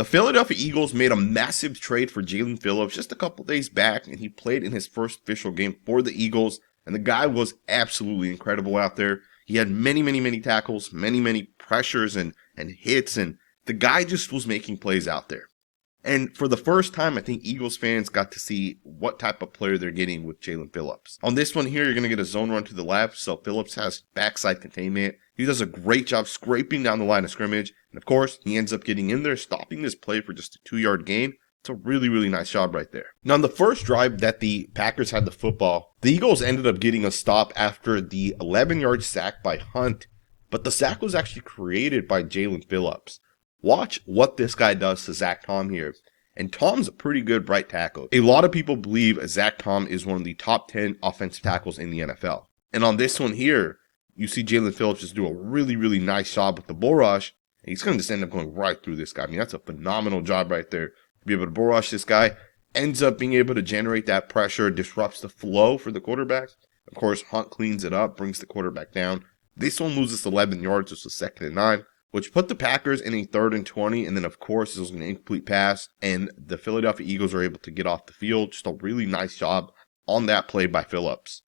The Philadelphia Eagles made a massive trade for Jaelan Phillips just a couple days back, and he played in his first official game for the Eagles, and the guy was absolutely incredible out there. He had many tackles, many pressures and hits, and the guy just was making plays out there. And for the first time, I think Eagles fans got to see what type of player they're getting with Jaelan Phillips. On this one here, you're going to get a zone run to the left, so Phillips has backside containment. He does a great job scraping down the line of scrimmage. And of course, he ends up getting in there, stopping this play for just a 2-yard gain. It's a really nice job right there. Now, on the first drive that the Packers had the football, the Eagles ended up getting a stop after the 11-yard sack by Hunt. But the sack was actually created by Jaelan Phillips. Watch what this guy does to Zach Tom here. And Tom's a pretty good right tackle. A lot of people believe Zach Tom is one of the top 10 offensive tackles in the NFL. And on this one here, you see Jaelan Phillips just do a really nice job with the bull rush. And he's going to just end up going right through this guy. I mean, that's a phenomenal job right there. To be able to bull rush this guy. Ends up being able to generate that pressure, disrupts the flow for the quarterback. Of course, Hunt cleans it up, brings the quarterback down. This one loses 11 yards, so it's a 2nd and 9. Which put the Packers in a 3rd and 20, and then of course it was an incomplete pass, and the Philadelphia Eagles are able to get off the field. Just a really nice job on that play by Phillips.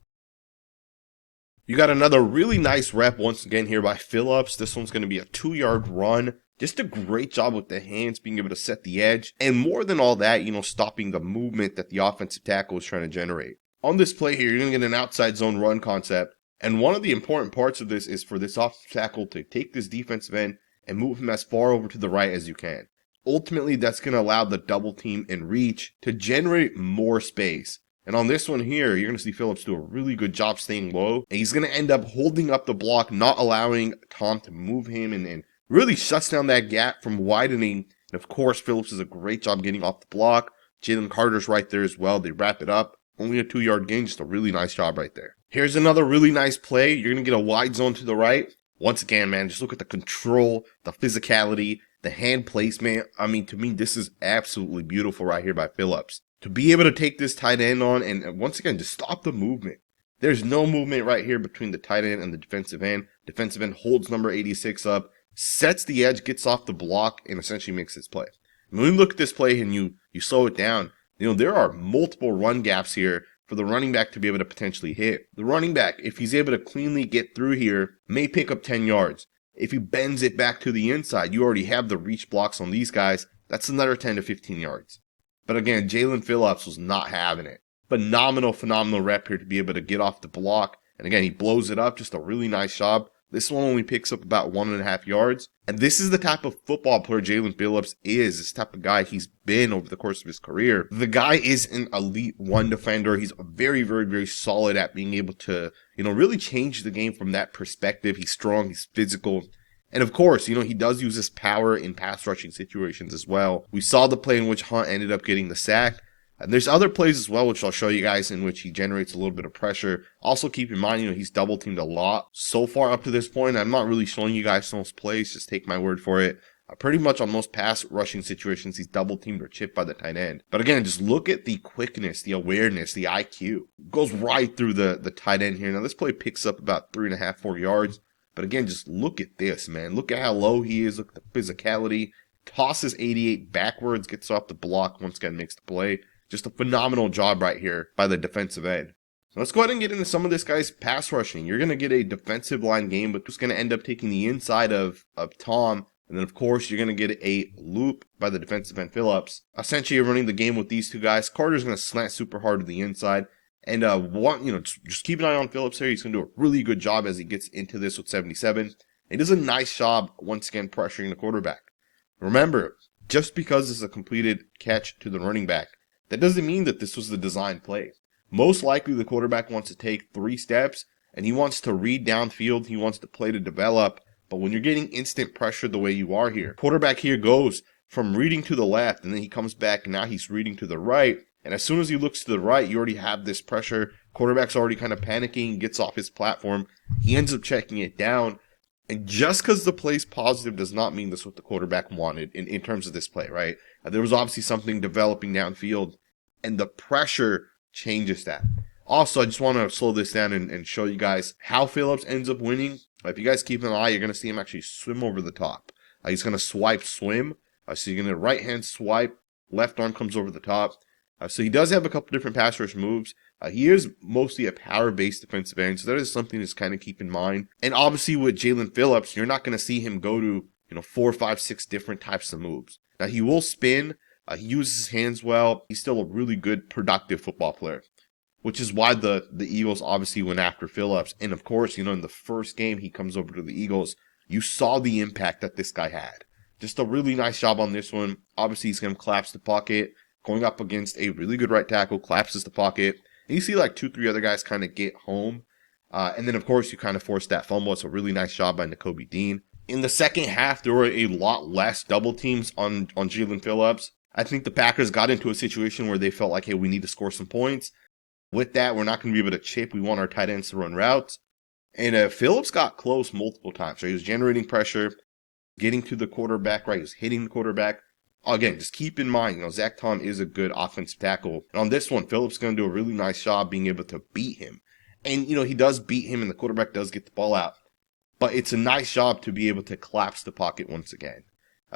You got another really nice rep once again here by Phillips. This one's going to be a 2-yard run. Just a great job with the hands, being able to set the edge, and more than all that, stopping the movement that the offensive tackle is trying to generate. On this play here, you're going to get an outside zone run concept. And one of the important parts of this is for this offensive tackle to take this defensive end and move him as far over to the right as you can. Ultimately, that's going to allow the double team and reach to generate more space. And on this one here, you're going to see Phillips do a really good job staying low. And he's going to end up holding up the block, not allowing Tom to move him, and really shuts down that gap from widening. And of course, Phillips does a great job getting off the block. Jalen Carter's right there as well. They wrap it up. Only a 2-yard gain, just a really nice job right there. Here's another really nice play. You're going to get a wide zone to the right. Once again, man, just look at the control, the physicality, the hand placement. I mean, to me, this is absolutely beautiful right here by Phillips. To be able to take this tight end on and once again, just stop the movement. There's no movement right here between the tight end and the defensive end. Defensive end holds number 86 up, sets the edge, gets off the block, and essentially makes this play. When you look at this play and you slow it down, there are multiple run gaps here for the running back to be able to potentially hit. The running back, if he's able to cleanly get through here, may pick up 10 yards. If he bends it back to the inside, you already have the reach blocks on these guys. That's another 10 to 15 yards. But again, Jaelan Phillips was not having it. Phenomenal rep here to be able to get off the block. And again, he blows it up. Just a really nice job. This one only picks up about 1.5 yards. And this is the type of football player Jaelan Phillips is. This type of guy he's been over the course of his career. The guy is an elite one defender. He's very solid at being able to, really change the game from that perspective. He's strong. He's physical. And of course, he does use his power in pass rushing situations as well. We saw the play in which Hunt ended up getting the sack. And there's other plays as well, which I'll show you guys, in which he generates a little bit of pressure. Also keep in mind, he's double teamed a lot. So far up to this point, I'm not really showing you guys those plays. Just take my word for it. Pretty much on most pass rushing situations, he's double teamed or chipped by the tight end. But again, just look at the quickness, the awareness, the IQ. Goes right through the tight end here. Now this play picks up about 3.5, 4 yards. But again, just look at this, man. Look at how low he is. Look at the physicality. Tosses 88 backwards, gets off the block, once again makes the play. Just a phenomenal job right here by the defensive end. So let's go ahead and get into some of this guy's pass rushing. You're going to get a defensive line game, but just going to end up taking the inside of Tom. And then, of course, you're going to get a loop by the defensive end Phillips. Essentially, you're running the game with these two guys. Carter's going to slant super hard to the inside. And just keep an eye on Phillips here. He's going to do a really good job as he gets into this with 77. He does a nice job, once again, pressuring the quarterback. Remember, just because it's a completed catch to the running back, that doesn't mean that this was the designed play. Most likely the quarterback wants to take 3 steps and he wants to read downfield. He wants the play to develop. But when you're getting instant pressure the way you are here, quarterback here goes from reading to the left and then he comes back and now he's reading to the right. And as soon as he looks to the right, you already have this pressure. Quarterback's already kind of panicking, gets off his platform. He ends up checking it down. And just because the play's positive does not mean that's what the quarterback wanted in terms of this play, right? There was obviously something developing downfield, and the pressure changes that. Also, I just want to slow this down and show you guys how Phillips ends up winning. If you guys keep an eye, you're going to see him actually swim over the top. He's going to swipe swim. So you're going to right hand swipe, left arm comes over the top. So he does have a couple different pass rush moves. He is mostly a power-based defensive end, so that is something to kind of keep in mind. And obviously with Jaelan Phillips, you're not going to see him go to 4, 5, 6 different types of moves. Now he will spin. He uses his hands well. He's still a really good, productive football player, which is why the Eagles obviously went after Phillips. And of course, in the first game he comes over to the Eagles, you saw the impact that this guy had. Just a really nice job on this one. Obviously, he's going to collapse the pocket, going up against a really good right tackle, collapses the pocket. And you see like 2, 3 other guys kind of get home. And then, of course, you kind of force that fumble. It's a really nice job by Nakobe Dean. In the second half, there were a lot less double teams on Jaelan Phillips. I think the Packers got into a situation where they felt like, hey, we need to score some points. With that, we're not going to be able to chip. We want our tight ends to run routes. And Phillips got close multiple times. So he was generating pressure, getting to the quarterback, right? He was hitting the quarterback. Again, just keep in mind, Zach Tom is a good offensive tackle. And on this one, Phillips is going to do a really nice job being able to beat him. And, he does beat him and the quarterback does get the ball out. But it's a nice job to be able to collapse the pocket once again.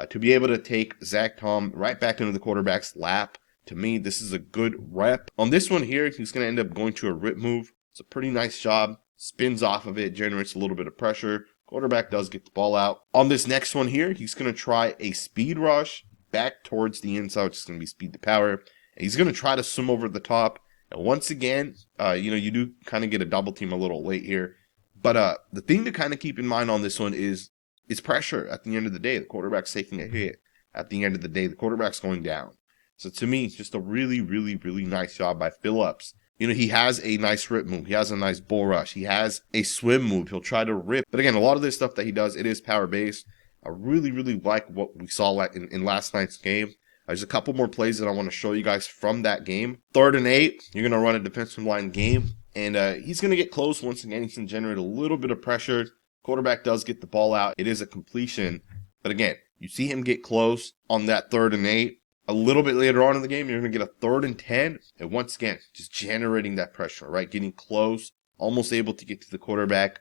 To be able to take Zach Tom right back into the quarterback's lap. To me, this is a good rep. On this one here, he's going to end up going to a rip move. It's a pretty nice job. Spins off of it, generates a little bit of pressure. Quarterback does get the ball out. On this next one here, he's going to try a speed rush back towards the inside, which is going to be speed to power. And he's going to try to swim over the top. And once again, you do kind of get a double team a little late here. But the thing to kind of keep in mind on this one is it's pressure at the end of the day. The quarterback's taking a hit. At the end of the day, the quarterback's going down. So to me, it's just a really, really, really nice job by Phillips. He has a nice rip move. He has a nice bull rush. He has a swim move. He'll try to rip. But again, a lot of this stuff that he does, it is power-based. I really, really like what we saw in last night's game. There's a couple more plays that I want to show you guys from that game. 3rd and 8, you're going to run a defensive line game. And he's going to get close once again. He's going to generate a little bit of pressure. Quarterback does get the ball out. It is a completion. But again, you see him get close on that 3rd and 8. A little bit later on in the game, you're going to get a 3rd and 10. And once again, just generating that pressure, right? Getting close, almost able to get to the quarterback.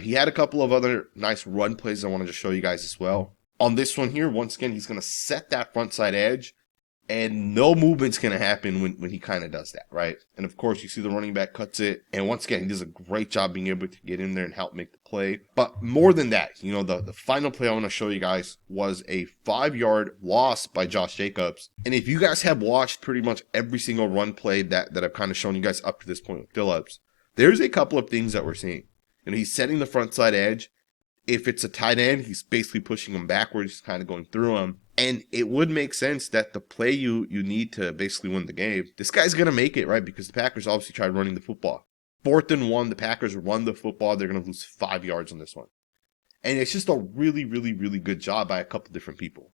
He had a couple of other nice run plays I wanted to show you guys as well. On this one here, once again, he's going to set that front side edge. And no movement's going to happen when he kind of does that, right? And of course, you see the running back cuts it. And once again, he does a great job being able to get in there and help make the play. But more than that, the final play I want to show you guys was a 5-yard loss by Josh Jacobs. And if you guys have watched pretty much every single run play that I've kind of shown you guys up to this point with Phillips, there's a couple of things that we're seeing. He's setting the front side edge. If it's a tight end, he's basically pushing him backwards, kind of going through him. And it would make sense that the play you need to basically win the game, this guy's going to make it, right? Because the Packers obviously tried running the football. 4th and 1, the Packers run the football. They're going to lose 5 yards on this one. And it's just a really, really, really good job by a couple different people.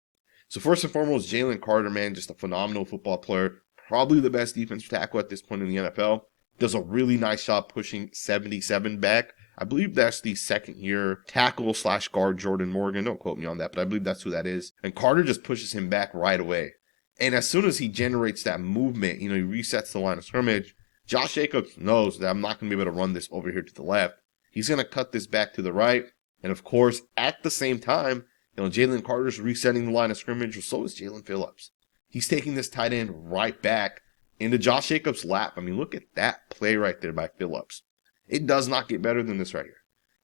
So first and foremost, Jalen Carter, man, just a phenomenal football player. Probably the best defensive tackle at this point in the NFL. Does a really nice job pushing 77 back. I believe that's the 2nd-year tackle / guard Jordan Morgan. Don't quote me on that, but I believe that's who that is. And Carter just pushes him back right away. And as soon as he generates that movement, he resets the line of scrimmage. Josh Jacobs knows that I'm not going to be able to run this over here to the left. He's going to cut this back to the right. And of course, at the same time, Jalen Carter's resetting the line of scrimmage. So is Jaelan Phillips. He's taking this tight end right back into Josh Jacobs' lap. I mean, look at that play right there by Phillips. It does not get better than this right here.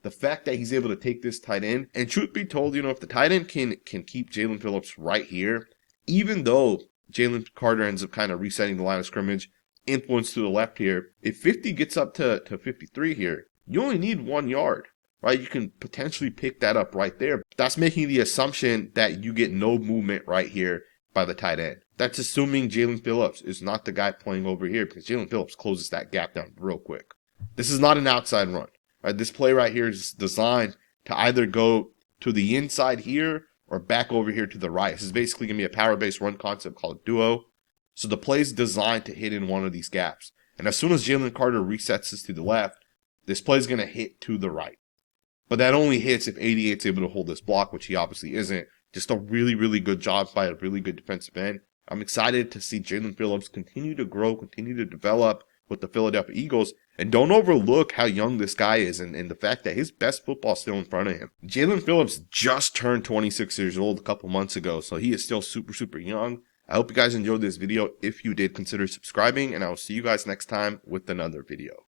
The fact that he's able to take this tight end, and truth be told, if the tight end can keep Jaelan Phillips right here, even though Jalen Carter ends up kind of resetting the line of scrimmage, influence to the left here, if 50 gets up to 53 here, you only need 1 yard, right? You can potentially pick that up right there. That's making the assumption that you get no movement right here by the tight end. That's assuming Jaelan Phillips is not the guy playing over here, because Jaelan Phillips closes that gap down real quick. This is not an outside run. Right? This play right here is designed to either go to the inside here or back over here to the right. This is basically going to be a power-based run concept called duo. So the play is designed to hit in one of these gaps. And as soon as Jalen Carter resets this to the left, this play is going to hit to the right. But that only hits if 88's able to hold this block, which he obviously isn't. Just a really, really good job by a really good defensive end. I'm excited to see Jaelan Phillips continue to grow, continue to develop with the Philadelphia Eagles. And don't overlook how young this guy is and the fact that his best football is still in front of him. Jaelan Phillips just turned 26 years old a couple months ago, so he is still super, super young. I hope you guys enjoyed this video. If you did, consider subscribing, and I will see you guys next time with another video.